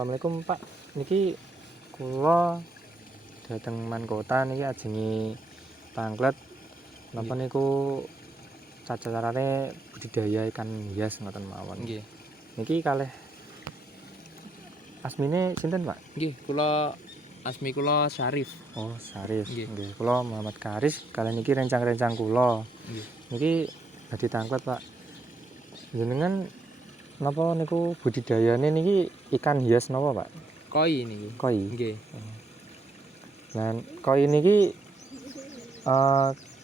Assalamualaikum Pak. Niki kula dateng Mankota niki ajengi panglet napa Nggih, niku carane budidaya ikan hias ngoten mawon. nggih, Niki kalih asmine sinten Pak? nggih, asmi kula Syarif. Oh, Sarif. Nggih, Nggih, kula Muhammad Karis. Kalih niki rencang-rencang kula. nggih. Niki badhe tanglet Pak. Jenengan napa niku budidayane niki ikan hias napa Pak? Koi niki. Koi. Nggih, Lan koi niki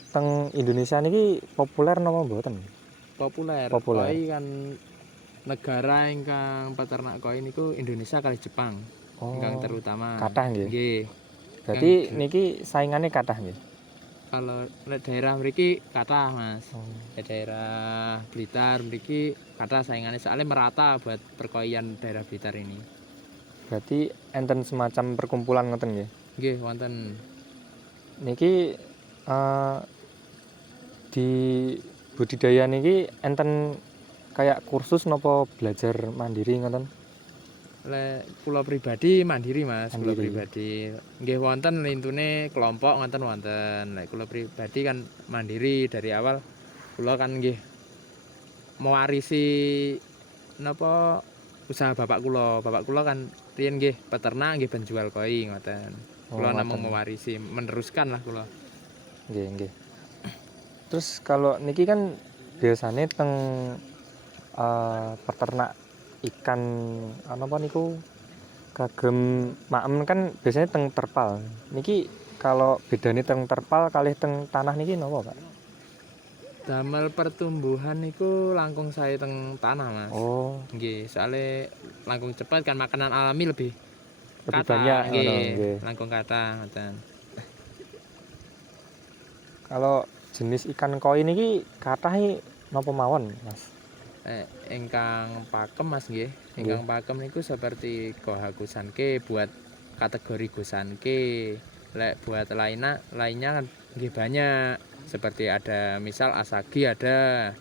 teng Indonesia niki populer napa mboten? populer. Populer. Koi kan negara ingkang peternak koi niku Indonesia kali Jepang. Ingkang Oh, terutama. kathah nggih. Nggih. Berarti Ingkang niki saingane kathah nggih. kalau nek daerah mriki kathah, Mas. Oh. Daerah Blitar mriki kathah saingane soalnya merata buat perkoian daerah Blitar ini. Berarti enten semacam perkumpulan ngoten nggih. Nggih, wonten. Niki di budidaya niki enten kayak kursus napa belajar mandiri ngoten? Lek kula pribadi mandiri Mas, kula Mandiri. pribadi. Nggih wonten lintune kelompok ngoten wonten. Lek kula pribadi kan mandiri dari awal kula kan nggih mewarisi napa usaha bapak kula. Bapak kula kan riyen nggih peternak nggih penjual koi ngoten. Oh, Kula namung ngoten. mewarisi, meneruskan lah kula. Nggih, nggih. Terus kalau niki kan biasanya teng peternak ikan apa niku kagem maem kan biasanya teng terpal. Niki kalau bedane teng terpal kalih teng tanah niki napa, Pak? Damel pertumbuhan niku langkung sae teng tanah, Mas. Oh, Nggih, soalnya langkung cepat kan makanan alami lebih lebih banyak kathah, ngono nggih, nggih. langkung kathah ngoten. Kalau jenis ikan koi niki kathah napa mawon, Mas? Ingkang pakem Mas nggih, Nggih. ingkang pakem niku seperti Kohaku Sanke buat kategori Gosanke. Lek buat lainnya kan nggih banyak. Seperti ada misal Asagi ada,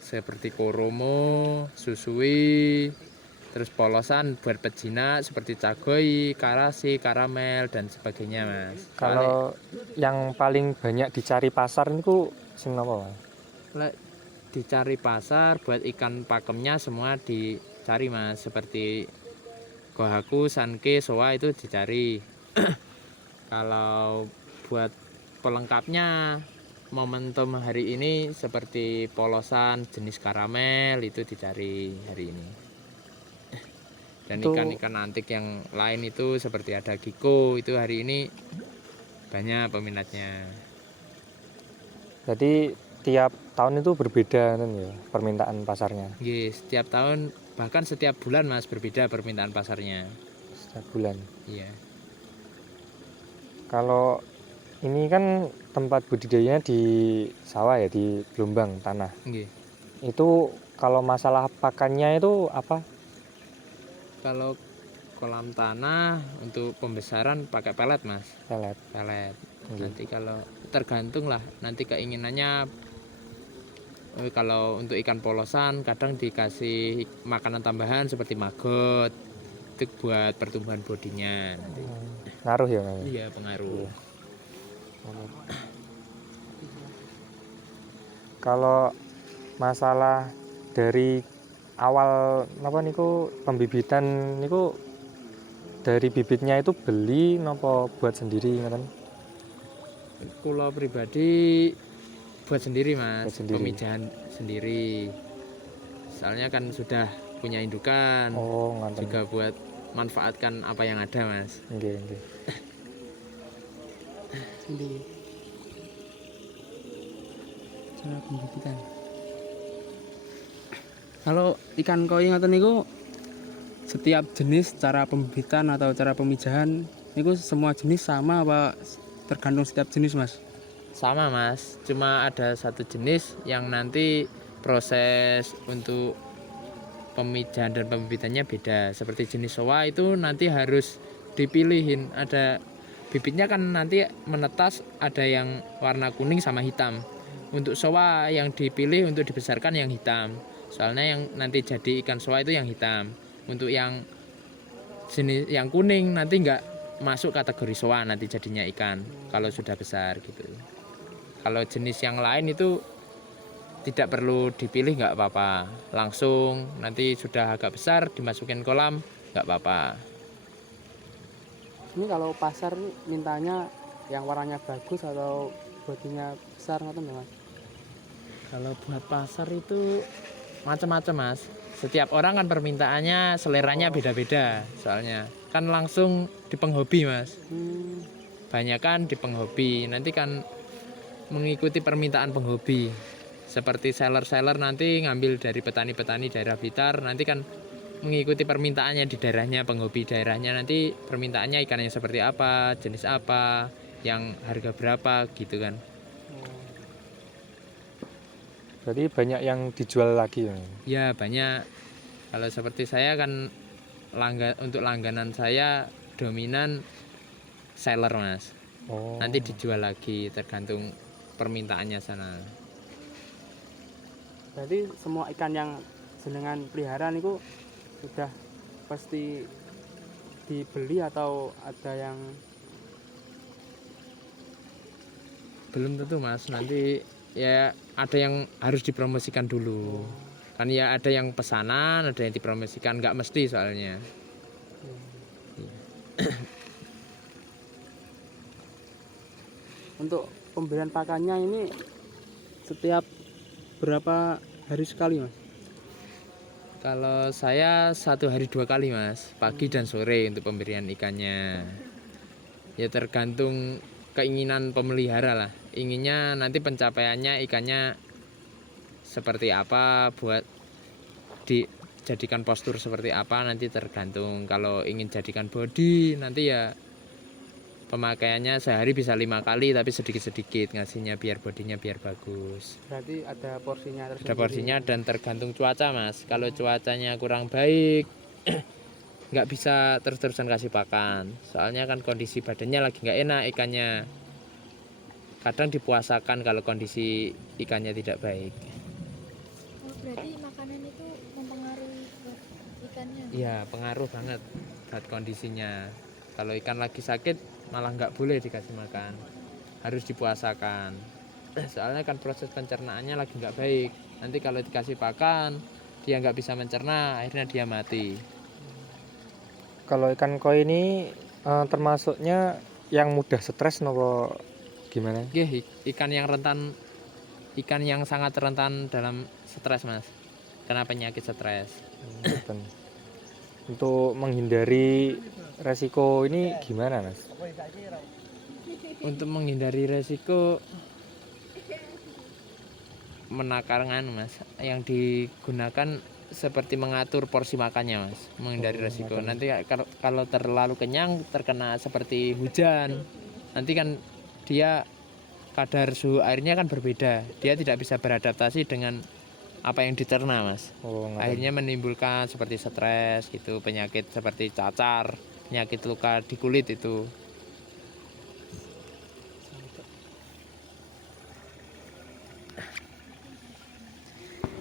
seperti Koromo, Susui, terus polosan buat pejinak seperti Cagoi, Karasi, Karamel dan sebagainya Mas. Soalnya Kalau yang paling banyak dicari pasar niku sing napa, Mas? lek dicari pasar buat ikan pakemnya semua dicari Mas, seperti Kohaku, Sanke, Soa itu dicari. Kalau buat pelengkapnya momentum hari ini seperti polosan jenis karamel itu dicari hari ini. Dan Itu ikan-ikan antik yang lain itu seperti ada Giko itu hari ini banyak peminatnya. jadi tiap tahun itu berbeda kan ya permintaan pasarnya Nggih, setiap tahun bahkan setiap bulan Mas berbeda permintaan pasarnya. setiap bulan. Iya. Kalau ini kan tempat budidayanya di sawah ya, di gelombang tanah. Nggih. Itu kalau masalah pakannya itu apa? Kalau kolam tanah untuk pembesaran pakai pelet Mas. Pelet. Pelet. Nggih. Nanti kalau tergantung lah nanti keinginannya. Kalau untuk ikan polosan kadang dikasih makanan tambahan seperti maggot itu buat pertumbuhan bodinya nanti. Ngaruh ya, Mas? Iya, pengaruh. Iya. Kalau masalah dari awal apa niku pembibitan niku dari bibitnya itu beli napa buat sendiri ngoten? Kula pribadi buat sendiri Mas, Buat sendiri. pemijahan sendiri. Soalnya kan sudah punya indukan. Oh, ngoten. Juga buat manfaatkan apa yang ada Mas. Nggih, nggih. Sendiri. Cara pembibitan. Kalau ikan koi ngoten niku setiap jenis cara pembibitan atau cara pemijahan niku semua jenis sama apa tergantung setiap jenis Mas? Sama Mas, cuma ada satu jenis yang nanti proses untuk pemijahan dan pembibitannya beda. Seperti jenis soa itu nanti harus dipilihin, ada bibitnya kan nanti menetas, ada yang warna kuning sama hitam. Untuk soa yang dipilih untuk dibesarkan yang hitam, soalnya yang nanti jadi ikan soa itu yang hitam. Untuk yang jenis yang kuning nanti nggak masuk kategori soa, nanti jadinya ikan kalau sudah besar gitu. Kalau jenis yang lain itu tidak perlu dipilih, nggak apa-apa, langsung nanti sudah agak besar dimasukin kolam nggak apa-apa. Ini kalau pasar nih mintanya yang warnanya bagus atau bodinya besar ngoten Mas? Kalau buat pasar itu macam-macam Mas. Setiap orang kan permintaannya seleranya beda-beda. Soalnya kan langsung di penghobi Mas. Banyak kan di penghobi. Nanti kan mengikuti permintaan penghobi. Seperti seller-seller nanti ngambil dari petani-petani daerah Blitar. Nanti kan mengikuti permintaannya di daerahnya, penghobi daerahnya. Nanti permintaannya ikan yang seperti apa, jenis apa, yang harga berapa gitu kan. Berarti banyak yang dijual lagi ya. Ya banyak. Kalau seperti saya kan untuk langganan saya dominan seller Mas. Oh. Nanti dijual lagi tergantung permintaannya sana. Berarti semua ikan yang jenengan pelihara niku sudah pasti dibeli atau ada yang Belum tentu Mas, nanti ya ada yang harus dipromosikan dulu. Kan ya ada yang pesanan, ada yang dipromosikan, nggak mesti soalnya. untuk pemberian pakannya ini setiap berapa hari sekali Mas? Kalau saya 1 hari 2 kali Mas, pagi dan sore untuk pemberian ikannya. Ya tergantung keinginan pemelihara lah. Inginnya nanti pencapaiannya ikannya seperti apa, buat dijadikan postur seperti apa nanti tergantung. Kalau ingin jadikan body nanti ya pemakaiannya sehari bisa 5 kali tapi sedikit-sedikit ngasihnya biar bodinya biar bagus. Berarti ada porsinya tersendiri. Ada porsinya dan tergantung cuaca Mas. Kalau cuacanya kurang baik nggak bisa terus-terusan kasih pakan. Soalnya kan kondisi badannya lagi nggak enak ikannya. Kadang dipuasakan kalau kondisi ikannya tidak baik. Oh, berarti makanan itu mempengaruhi buat ikannya? Iya pengaruh banget buat kondisinya. Kalau ikan lagi sakit malah nggak boleh dikasih makan, harus dipuasakan. Soalnya kan proses pencernaannya lagi nggak baik. Nanti kalau dikasih pakan dia nggak bisa mencerna, akhirnya dia mati. Kalau ikan koi ini termasuknya yang mudah stres nopo gimana? Oke, ikan yang sangat rentan dalam stres Mas, kena penyakit stres. Ngoten. Untuk menghindari resiko ini gimana Mas? Untuk menghindari resiko menakarkan Mas, yang digunakan seperti mengatur porsi makannya Mas, menghindari resiko. Nanti kalau terlalu kenyang terkena seperti hujan, nanti kan dia kadar suhu airnya kan berbeda, dia tidak bisa beradaptasi dengan apa yang dicerna Mas. Akhirnya menimbulkan seperti stres gitu, penyakit seperti cacar, penyakit luka di kulit itu.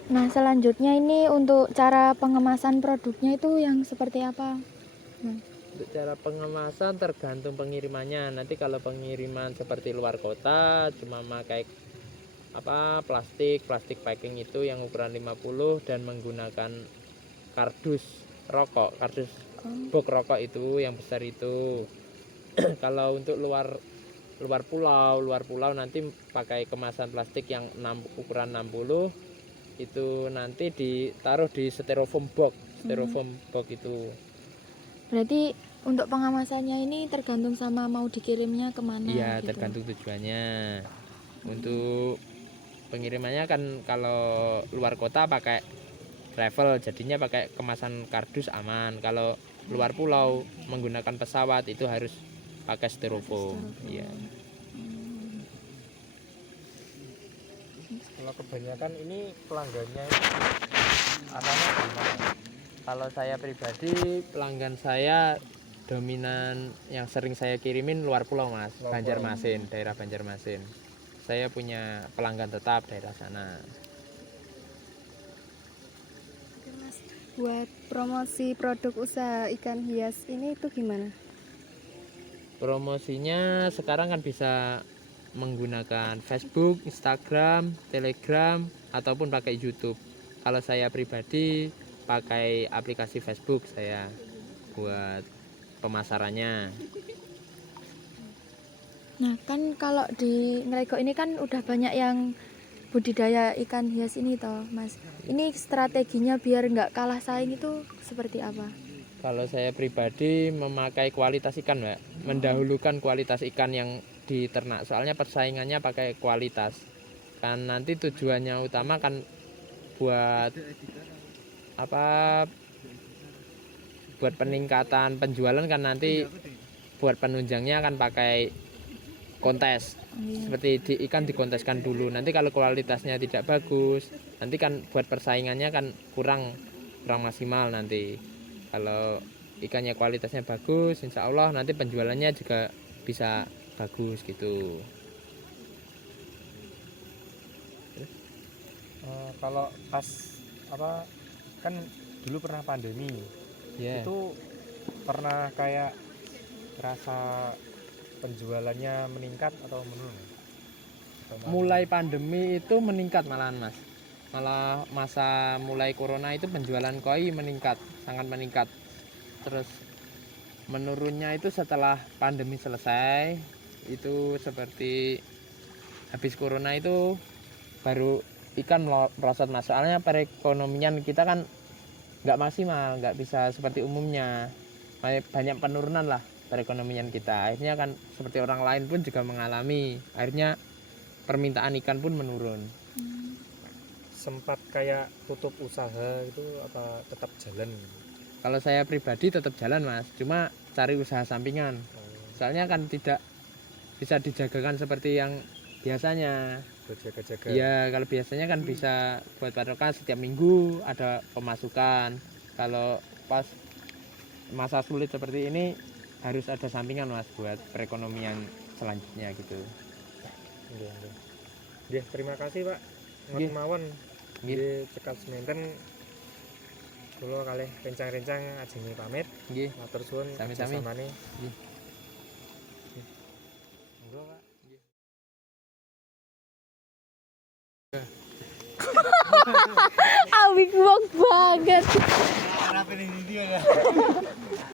Nah, selanjutnya ini untuk cara pengemasan produknya itu yang seperti apa? Untuk cara pengemasan tergantung pengirimannya. Nanti kalau pengiriman seperti luar kota cuma pakai plastik packing itu yang ukuran 50 dan menggunakan kardus box rokok itu yang besar itu. Kalau untuk luar pulau nanti pakai kemasan plastik yang ukuran 60 itu nanti ditaruh di styrofoam box itu. Berarti untuk pengemasannya ini tergantung sama mau dikirimnya kemana? Iya gitu. tergantung tujuannya. Untuk pengirimannya kan kalau luar kota pakai travel, jadinya pakai kemasan kardus aman. Kalau luar pulau menggunakan pesawat itu harus pakai styrofoam. Iya. Kalau kebanyakan ini pelanggannya arahnya gimana? Kalau saya pribadi pelanggan saya dominan yang sering saya kirimin luar pulau Mas, Banjarmasin, daerah Banjarmasin. Saya punya pelanggan tetap daerah sana. Oke, Mas. Buat promosi produk usaha ikan hias ini itu gimana? Promosinya sekarang kan bisa menggunakan Facebook, Instagram, Telegram, ataupun pakai YouTube. Kalau saya pribadi pakai aplikasi Facebook saya buat pemasarannya. Nah, kan kalau di Ngelegok ini kan udah banyak yang budidaya ikan hias ini toh, Mas. Ini strateginya biar nggak kalah saing itu seperti apa? Kalau saya pribadi memakai kualitas ikan, Mbak. Mendahulukan kualitas ikan yang diternak. Soalnya persaingannya pakai kualitas. Kan nanti tujuannya utama kan buat apa? Buat peningkatan penjualan kan nanti buat penunjangnya kan pakai kontes. Seperti di ikan dikonteskan dulu. Nanti kalau kualitasnya tidak bagus, nanti kan buat persaingannya kan kurang maksimal nanti. Kalau ikannya kualitasnya bagus, insya Allah nanti penjualannya juga bisa bagus gitu. Kalau pas apa kan dulu pernah pandemi, Ya. itu pernah kayak rasa penjualannya meningkat atau menurun? Atau malah- Mulai pandemi itu meningkat malahan, Mas. Malah masa mulai corona itu penjualan koi meningkat, sangat meningkat. Terus menurunnya itu setelah pandemi selesai. Itu seperti habis corona itu baru ikan merosot, Mas. Soalnya perekonomian kita kan nggak maksimal, nggak bisa seperti umumnya. Banyak penurunan lah perekonomian kita. Akhirnya kan seperti orang lain pun juga mengalami. Akhirnya permintaan ikan pun menurun. sempat kayak tutup usaha itu apa tetap jalan? Kalau saya pribadi tetap jalan, Mas. Cuma cari usaha sampingan. Soalnya kan tidak bisa dijagakan seperti yang biasanya. Buat jaga-jaga. Iya, kalau biasanya kan bisa buat patokan setiap minggu ada pemasukan. Kalau pas masa sulit seperti ini harus ada sampingan, Mas, buat perekonomian selanjutnya gitu. Nggih, nggih. Nggih, terima kasih, Pak. Nggih. Mawon. Nggih. Nggih, cekap semanten kula kalih rencang-rencang ajenge pamit. Nggih. Matur suwun Sami-sami. kerjasamane. Nggih. Monggo, Pak. Awik wong banget.